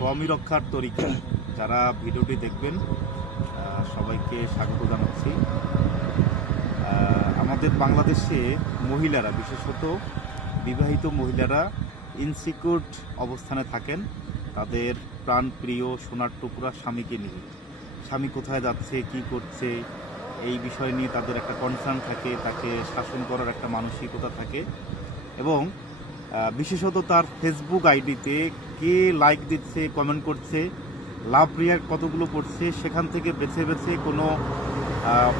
স্বামী রক্ষার তরিকা যারা ভিডিওটি দেখবেন সবাইকে স্বাগত জানাচ্ছি। আমাদের বাংলাদেশে মহিলারা, বিশেষত বিবাহিত মহিলারা ইনসিকিউর অবস্থানে থাকেন তাদের প্রাণপ্রিয় সোনার টুকরা স্বামীকে নিয়ে। স্বামী কোথায় যাচ্ছে, কি করছে, এই বিষয় নিয়ে তাদের একটা কনসার্ন থাকে, তাকে শাসন করার একটা মানসিকতা থাকে এবং বিশেষত তার ফেসবুক আইডিতে কে লাইক দিচ্ছে, কমেন্ট করছে, লাভ রিয়াক্ট কতগুলো করছে, সেখান থেকে বেছে বেছে কোনো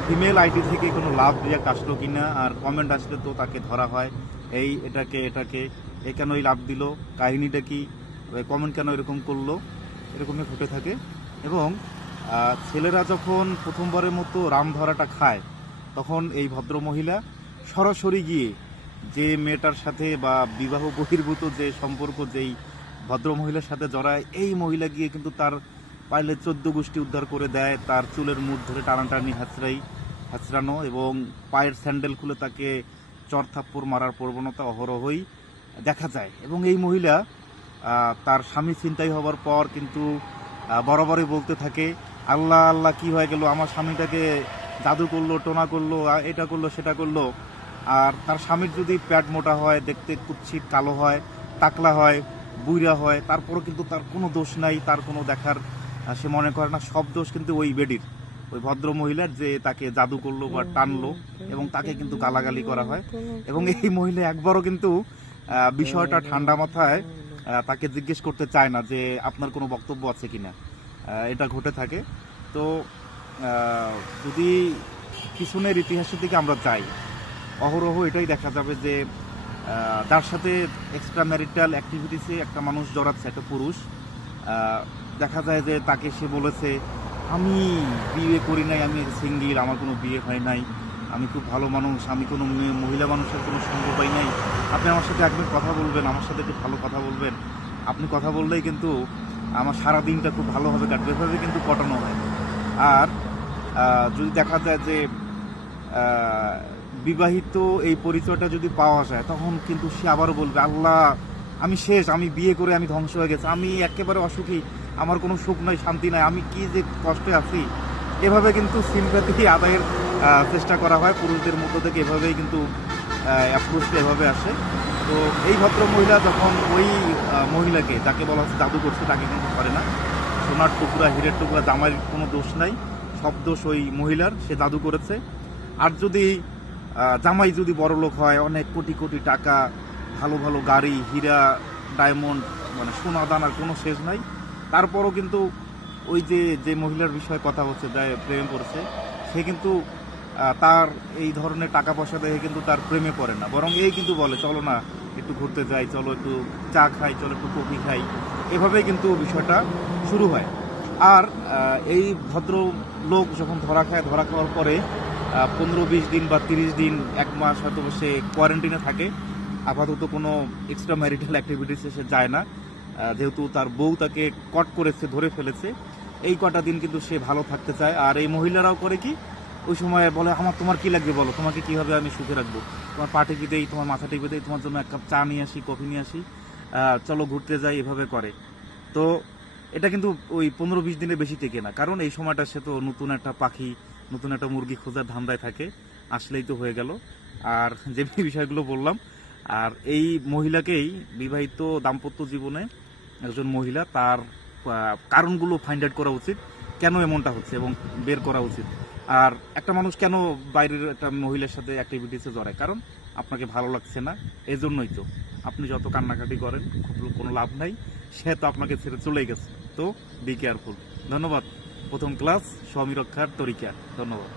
ফিমেল আইডি থেকে কোনো লাভ রিয়াক্ট আসলো কিনা, আর কমেন্ট আসলে তো তাকে ধরা হয়, এই এটাকে এ কেন এই লাভ দিল, কাহিনীটা কি, কমেন্ট কেন এরকম করলো, এরকমই ঘটে থাকে। এবং ছেলেরা যখন প্রথমবারের মতো রাম ধরাটা খায় তখন এই ভদ্র মহিলা সরাসরি গিয়ে যে মেয়েটার সাথে বা বিবাহ বহির্ভূত যে সম্পর্ক যেই ভদ্র মহিলার সাথে জড়ায়, এই মহিলা গিয়ে কিন্তু তার পাইলে 14 গোষ্ঠী উদ্ধার করে দেয়, তার চুলের মুঠ ধরে টানাটানি হাঁচড়ানো এবং পায়ের স্যান্ডেল খুলে তাকে চর থাপ্পড় মারার প্রবণতা অহরহই দেখা যায়। এবং এই মহিলা তার স্বামী ছিনতাই হবার পর কিন্তু বরাবরই বলতে থাকে, আল্লাহ আল্লাহ কি হয়ে গেল, আমার স্বামীটাকে জাদু করলো, টোনা করলো, এটা করলো, সেটা করলো। আর তার স্বামীর যদি প্যাট মোটা হয়, দেখতে কুৎসিত কালো হয়, টাকলা হয়, বুইরা হয়, তারপরও কিন্তু তার কোনো দোষ নাই, তার কোনো দেখার সে মনে করে না। সব দোষ কিন্তু ওই বেডির, ওই ভদ্র মহিলার, যে তাকে জাদু করলো বা টানলো এবং তাকে কিন্তু গালাগালি করা হয়। এবং এই মহিলা একবারও কিন্তু বিষয়টা ঠান্ডা মাথায় তাকে জিজ্ঞেস করতে চায় না যে আপনার কোনো বক্তব্য আছে কিনা। এটা ঘটে থাকে। তো যদি পিছনের ইতিহাসের দিকে আমরা যাই, অহরহ এটাই দেখা যাবে যে যার সাথে এক্সট্রা ম্যারিটাল অ্যাক্টিভিটিসে একটা মানুষ জড়াচ্ছে, একটা পুরুষ, দেখা যায় যে তাকে সে বলেছে, আমি বিয়ে করি নাই, আমি সিঙ্গেল, আমার কোনো বিয়ে হয় নাই, আমি খুব ভালো মানুষ, আমি কোনো মহিলা মানুষের কোনো সঙ্গ পাই নাই, আপনি আমার সাথে একদিন কথা বলবেন, আমার সাথে একটু ভালো কথা বলবেন, আপনি কথা বললেই কিন্তু আমার সারা দিনটা খুব ভালোভাবে কাটবে, এভাবে কিন্তু কটানো হয়। আর যদি দেখা যায় যে বিবাহিত এই পরিচয়টা যদি পাওয়া যায়, তখন কিন্তু সে আবারও বলবে, আল্লাহ আমি শেষ, আমি বিয়ে করে আমি ধ্বংস হয়ে গেছি, আমি একেবারে অসুখী, আমার কোনো সুখ নাই, শান্তি নাই, আমি কি যে কষ্টে আছি। এভাবে কিন্তু সিম্প্যাথি আদায়ের চেষ্টা করা হয় পুরুষদের মধ্য থেকে, এভাবেই কিন্তু অ্যাপ্রোচটা এভাবে আসে। তো এই ভদ্র মহিলা যখন ওই মহিলাকে, যাকে বলা হচ্ছে জাদু করছে, তাকে কিন্তু করে না। সোনার টুকরা, হীরের টুকরা, জামাইয়ের কোনো দোষ নাই, সব দোষ ওই মহিলার, সে জাদু করেছে। আর যদি জামাই যদি বড় লোক হয়, অনেক কোটি কোটি টাকা, ভালো ভালো গাড়ি, হীরা, ডায়মন্ড, মানে সোনা দানার কোনো শেষ নাই, তারপরও কিন্তু ওই যে মহিলার বিষয়ে কথা হচ্ছে, যা প্রেম করছে, সে কিন্তু তার এই ধরনের টাকা পয়সা দেখে কিন্তু তার প্রেমে পড়ে না, বরং এই কিন্তু বলে, চলো না একটু ঘুরতে যাই, চলো একটু চা খাই, চলো একটু কফি খাই, এভাবেই কিন্তু বিষয়টা শুরু হয়। আর এই ভদ্র লোক যখন ধরা খাওয়ার পরে 15-20 দিন বা 30 দিন, 1 মাস হয়তো সে কোয়ারেন্টাইনে থাকে, আপাতত কোনো এক্সট্রা ম্যারিটাল অ্যাক্টিভিটিসে সে যায় না, যেহেতু তার বউ তাকে কট করেছে, ধরে ফেলেছে। এই কটা দিন কিন্তু সে ভালো থাকতে চায়। আর এই মহিলারাও করে কি, ওই সময় বলে, তোমার কি লাগবে বলো, তোমাকে কিভাবে আমি সুখে রাখবো, তোমার পা টিপে দেই, তোমার মাথা টিপে দেই, তোমার জন্য 1 কাপ চা নিয়ে আসি, কফি নিয়ে আসি, চলো ঘুরতে যাই, এভাবে করে। তো এটা কিন্তু ওই 15-20 দিনে বেশি টেকে না, কারণ এই সময়টা সে তো নতুন একটা পাখি, নতুন একটা মুরগি খোঁজার ধান্দায় থাকে, আসলেই তো হয়ে গেল। আর যে বিষয়গুলো বললাম, আর এই মহিলাকেই বিবাহিত দাম্পত্য জীবনে একজন মহিলা তার কারণগুলো ফাইন্ড আউট করা উচিত, কেন এমনটা হচ্ছে, এবং বের করা উচিত। আর একটা মানুষ কেন বাইরের একটা মহিলার সাথে অ্যাক্টিভিটিসে জড়ায়, কারণ আপনাকে ভালো লাগছে না, এই জন্যই তো। আপনি যত কান্নাকাটি করেন, কোনো লাভ নাই, সে তো আপনাকে ছেড়ে চলেই গেছে। তো বি কেয়ারফুল। ধন্যবাদ। প্রথম ক্লাস স্বামী রক্ষার তরিকা। ধন্যবাদ।